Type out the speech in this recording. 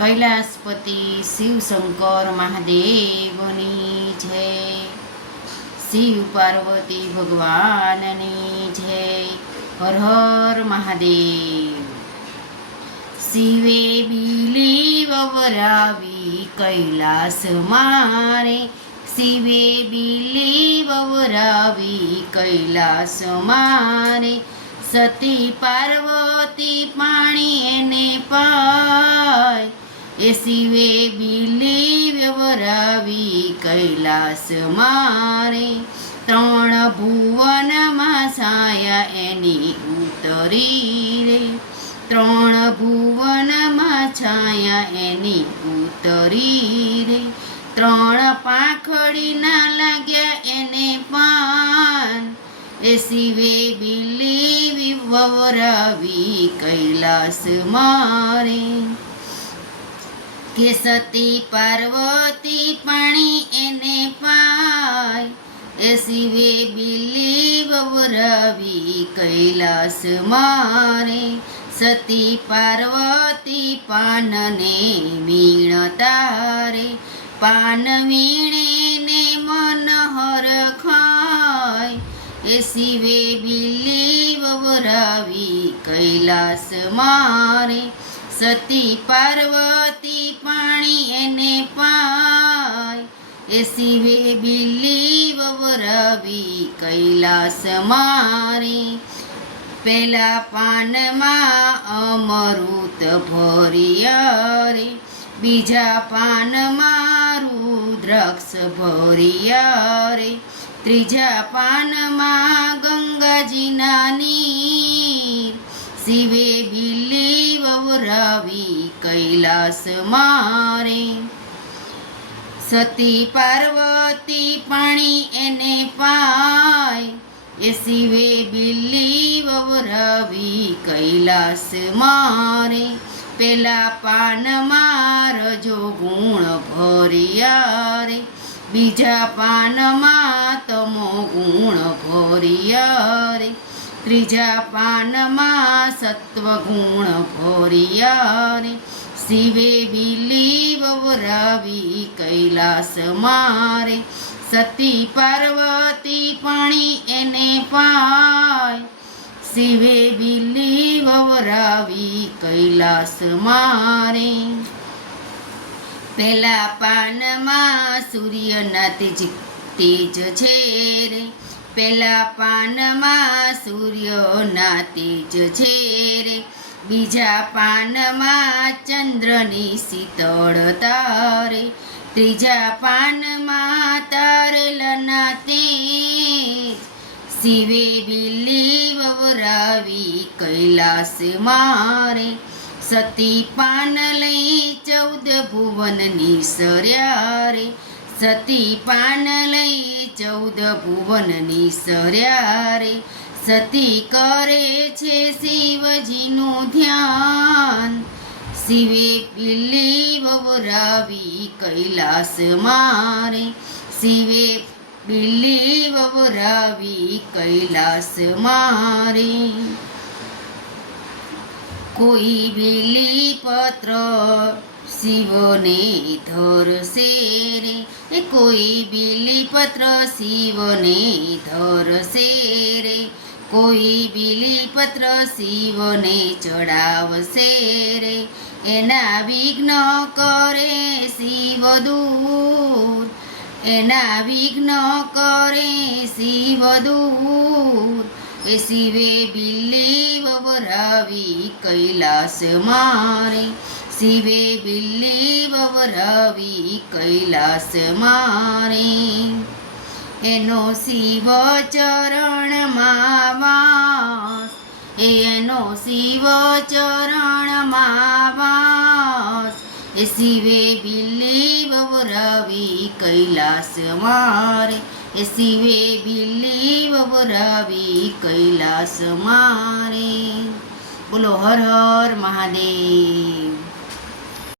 કૈલાસપતિ શિવશંકર મહાદેવની જય. શિવ પાર્વતી ભગવાનની જય. હર હર મહાદેવ. શિવે બીલી વવરાવી કૈલાસ મારે. શિવે બીલી વવરાવી કૈલાસ મારે. સતી પાર્વતી પાણી એને પાય. એ શિવે બીલી વ્યવરાવી કૈલાસ મારે. ત્રણ ભુવનમાં છાયા એની ઉતરી રે. ત્રણ ભુવનમાં છાયા એની ઉતરી રે. ત્રણ પાંખડીના લાગ્યા એને પાન. એ શિવે બિલી વિવરાવી કૈલાસ મારે. કે સતી પાર્વતી પાણી એને પાય. એ શિવે બિલી વવરાવી કૈલાસ મારે. સતી પાર્વતી પાનને મીણ તારે. પાન વીણીને મન હર ખાય. એ શિવે બિલી વવરાવી કૈલાસ મારે. સતી પાર્વતી પાણી એને પાય. એ શિવે બિલ્લી વવરાવી કૈલાસ મારે. પેલા પાનમાં અમૃત ભર્યા રે બીજા પાનમાં રુદ્રક્ષ ભર્યા રે ત્રીજા પાનમાં ગંગાજીના નીર શિવે બિલ્લી વવરાવી કૈલાસ મારે. સતી પાર્વતી પાણી એને પાય. એ શિવે બિલ્લી વવરાવી કૈલાસ મારે. પેલા પાનમાં જો ગુણ ભરિયા રે બીજા પાનમાં તમો ગુણ ભરિયા રે ત્રીજા પાનમાં સત્વ ગુણ ભર્યા શિવે બિલી વવરાવી કૈલાસ મારે. સતી પાર્વતી પાણી એને પાય. શિવે બિલી વવરાવી કૈલાસ મારે. પેલા પાનમાં સૂર્યના તેજ તેજ છે રે. પેલા પાનમાં સૂર્યના તેજ છે રે. બીજા પાનમાં ચંદ્રની શીતળતા રે ત્રીજા પાનમાં તારેલના તેજ. શિવે બિલ્લી વવરાવી કૈલાસ મારે. સતી પાન લઈ ચૌદ ભુવનની સર્યા રે. સતી પાન લઈ ચૌદ ભુવનની સર્યા રે સતી કરે છે શિવજીનું ધ્યાન. શિવે બિલ્લી વવરાવી કૈલાસ મારે. શિવે બિલ્લી વવરાવી કૈલાસ મારે. કોઈ બિલી પત્ર શિવને ધરશે રે. કોઈ બિલી પત્ર શિવને ધરશે રે. કોઈ બિલી પત્ર શિવને ચડાવશે રે. એના વિઘ્ન કરે શિવ દૂર. એના વિઘ્ન કરે શિવ દૂર. એ શિવે બિલ્લી વવરાવી કૈલાસ મારે. શિવે બિલ્લી વવરાવી કૈલાસ મારે. એનો શિવ ચરણમાં વાસ એનો શિવ ચરણમાં વાસ. એ શિવે બિલ્લી વવરાવી કૈલાસ મારે, એ શિવે બિલ્લી વવરાવી કૈલાસ મારે. બોલો હર હર મહાદેવ.